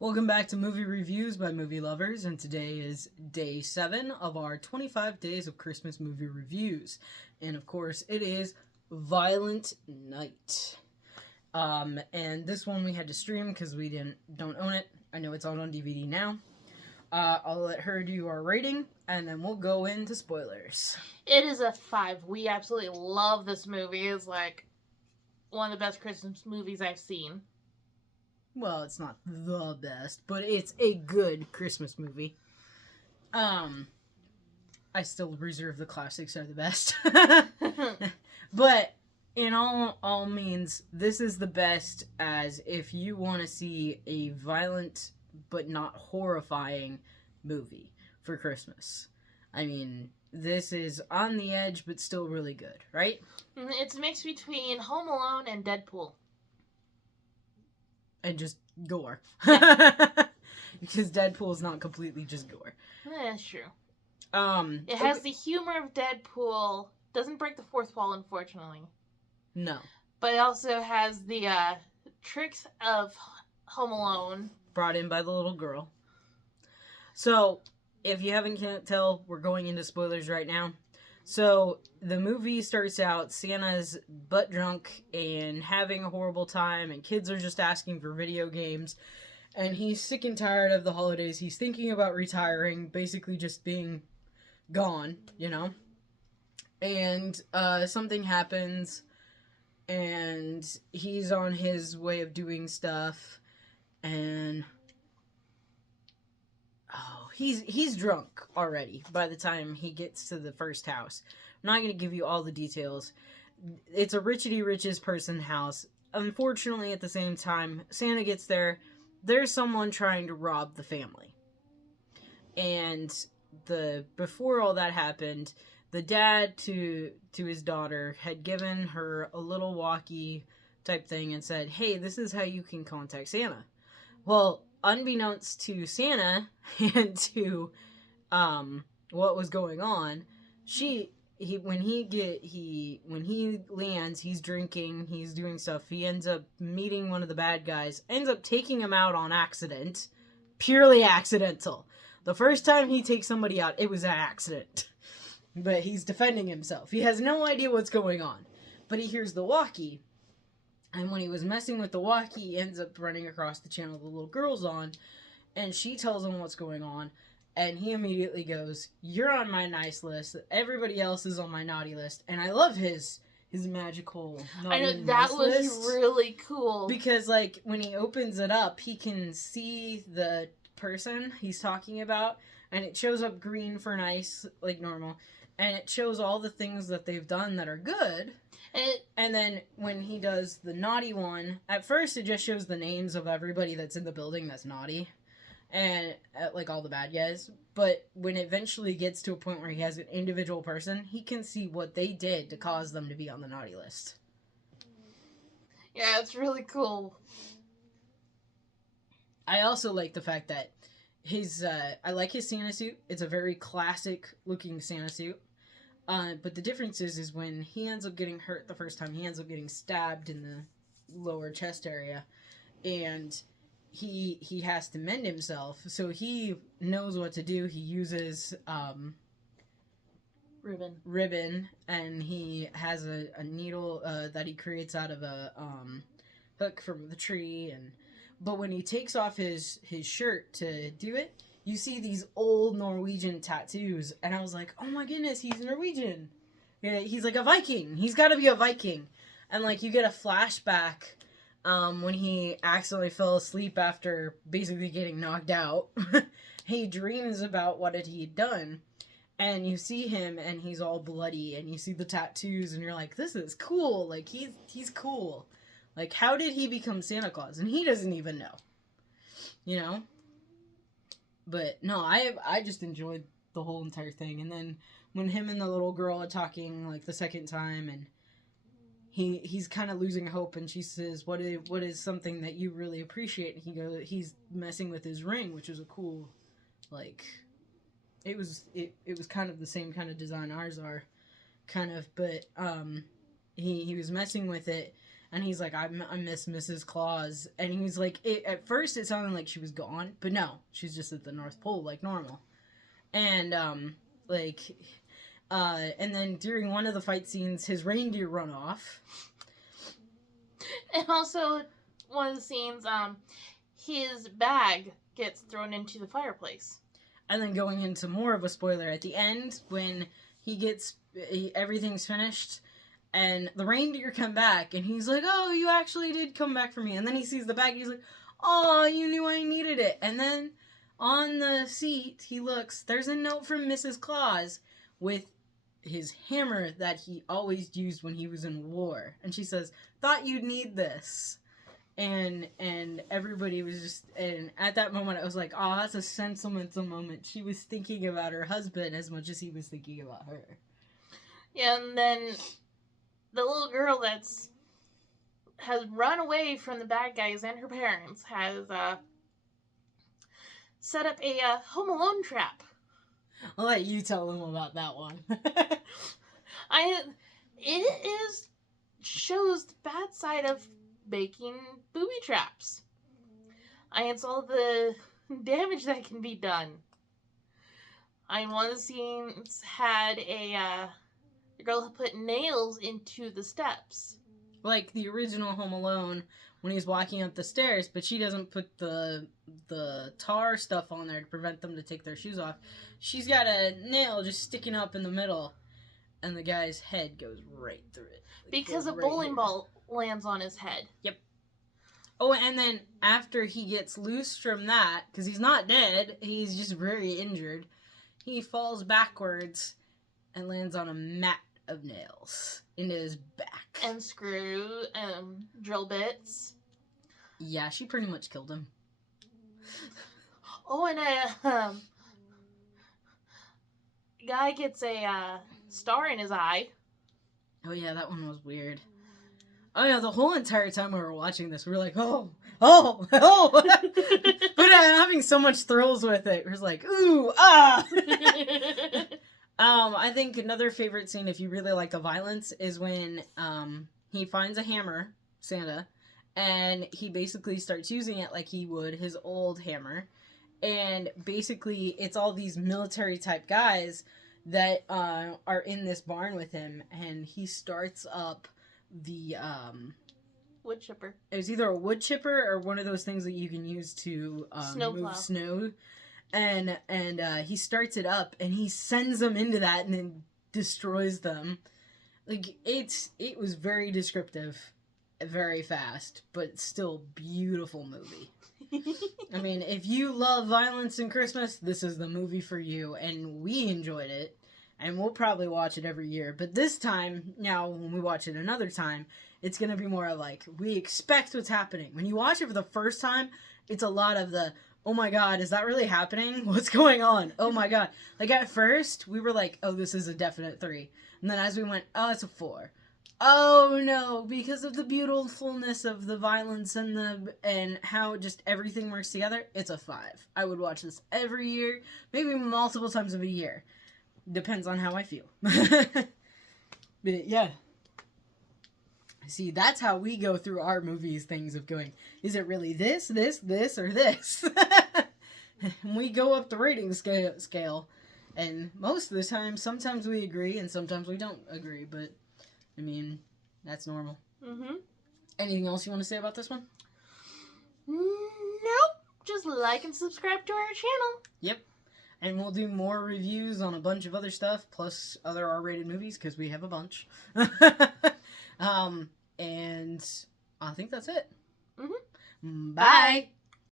Welcome back to Movie Reviews by Movie Lovers, and today is day 7 of our 25 Days of Christmas Movie Reviews. And of course, it is Violent Night. And this one we had to stream because we don't own it. I know it's out on DVD now. I'll let her do our rating, and then we'll go into spoilers. It is a 5. We absolutely love this movie. It's like one of the best Christmas movies I've seen. Well, it's not the best, but it's a good Christmas movie. I still reserve the classics are the best. But in all means, this is the best as if you want to see a violent but not horrifying movie for Christmas. I mean, this is on the edge but still really good, right? It's a mix between Home Alone and Deadpool. And just gore. Because Deadpool is not completely just gore. That's true. It has the humor of Deadpool. Doesn't break the fourth wall, unfortunately. No. But it also has the tricks of Home Alone. Brought in by the little girl. So, if you can't tell, we're going into spoilers right now. So, the movie starts out, Santa's butt drunk and having a horrible time, and kids are just asking for video games, and he's sick and tired of the holidays. He's thinking about retiring, basically just being gone, you know? And something happens, and he's on his way of doing stuff, and he's drunk already by the time he gets to the first house. I'm not going to give you all the details. It's a richety richest person house. Unfortunately, at the same time, Santa gets there. There's someone trying to rob the family. And before all that happened, the dad to his daughter had given her a little walkie type thing and said, "Hey, this is how you can contact Santa." Well, unbeknownst to Santa and to what was going on, when he lands, he's drinking, he's doing stuff, he ends up meeting one of the bad guys, ends up taking him out on accident. Purely accidental. The first time he takes somebody out, it was an accident. But he's defending himself. He has no idea what's going on. But he hears the walkie. And when he was messing with the walkie, he ends up running across the channel the little girl's on. And she tells him what's going on. And he immediately goes, "You're on my nice list. Everybody else is on my naughty list." And I love his magical naughty I know, and that nice was list. really cool. Because, like, when he opens it up, he can see the person he's talking about. And it shows up green for nice, like normal. And it shows all the things that they've done that are good. And then when he does the naughty one, at first it just shows the names of everybody that's in the building that's naughty. And, like, all the bad guys. But when it eventually gets to a point where he has an individual person, he can see what they did to cause them to be on the naughty list. Yeah, it's really cool. I also like the fact that I like his Santa suit. It's a very classic looking Santa suit. But the difference is when he ends up getting hurt the first time, he ends up getting stabbed in the lower chest area. And he has to mend himself. So he knows what to do. He uses ribbon, and he has a needle that he creates out of a hook from the tree. But when he takes off his shirt to do it, you see these old Norwegian tattoos, and I was like, "Oh my goodness, he's Norwegian! Yeah, he's like a Viking. He's got to be a Viking." And like you get a flashback when he accidentally fell asleep after basically getting knocked out. He dreams about what he'd done, and you see him, and he's all bloody, and you see the tattoos, and you're like, "This is cool. Like he's cool. Like how did he become Santa Claus?" And he doesn't even know, you know. But no, I just enjoyed the whole entire thing. And then when him and the little girl are talking like the second time, and he's kind of losing hope, and she says, what is something that you really appreciate? And he's messing with his ring, which is a cool, like, it was kind of the same kind of design ours are, kind of, but he was messing with it, And he's like, I miss Mrs. Claus. And he was like, at first it sounded like she was gone, but no, she's just at the North Pole like normal. And, and then during one of the fight scenes, his reindeer run off. And also, one of the scenes, his bag gets thrown into the fireplace. And then going into more of a spoiler, at the end, when everything's finished, and the reindeer come back, and he's like, oh, you actually did come back for me. And then he sees the bag, he's like, oh, you knew I needed it. And then on the seat, he looks, there's a note from Mrs. Claus with his hammer that he always used when he was in war. And she says, thought you'd need this. And everybody was just, and at that moment I was like, oh, that's a sentimental moment. She was thinking about her husband as much as he was thinking about her. Yeah, and then the little girl has run away from the bad guys and her parents has set up a Home Alone trap. I'll let you tell them about that one. It shows the bad side of making booby traps. It's all the damage that can be done. One of the scenes had the girl who put nails into the steps. Like the original Home Alone, when he's walking up the stairs, but she doesn't put the tar stuff on there to prevent them to take their shoes off. She's got a nail just sticking up in the middle, and the guy's head goes right through it. Because a bowling ball lands on his head. Yep. Oh, and then after he gets loose from that, because he's not dead, he's just very injured, he falls backwards and lands on a mat of nails into his back. And drill bits. Yeah, she pretty much killed him. Oh, and a guy gets a star in his eye. Oh yeah, that one was weird. Oh yeah, the whole entire time we were watching this, we were like, oh. But I'm having so much thrills with it. We're like, ooh, ah. I think another favorite scene, if you really like the violence, is when he finds a hammer, Santa, and he basically starts using it like he would his old hammer. And basically, it's all these military type guys that are in this barn with him, and he starts up the wood chipper. It was either a wood chipper or one of those things that you can use to move snow. And he starts it up, and he sends them into that, and then destroys them. Like it was very descriptive, very fast, but still beautiful movie. I mean, if you love violence in Christmas, this is the movie for you, and we enjoyed it, and we'll probably watch it every year. But this time, now, when we watch it another time, it's going to be more like, we expect what's happening. When you watch it for the first time, it's a lot of the, oh my god, is that really happening? What's going on? Oh my god. Like, at first, we were like, oh, this is a definite 3. And then as we went, oh, it's a 4. Oh no, because of the beautifulness of the violence and how just everything works together, it's a 5. I would watch this every year, maybe multiple times of a year. Depends on how I feel. But yeah. See, that's how we go through our movies, things of going, is it really this, or this? And we go up the rating scale, and most of the time, sometimes we agree, and sometimes we don't agree, but I mean, that's normal. Mm-hmm. Anything else you want to say about this one? Nope. Just like and subscribe to our channel. Yep. And we'll do more reviews on a bunch of other stuff, plus other R-rated movies, because we have a bunch. And I think that's it. Mm-hmm. Bye.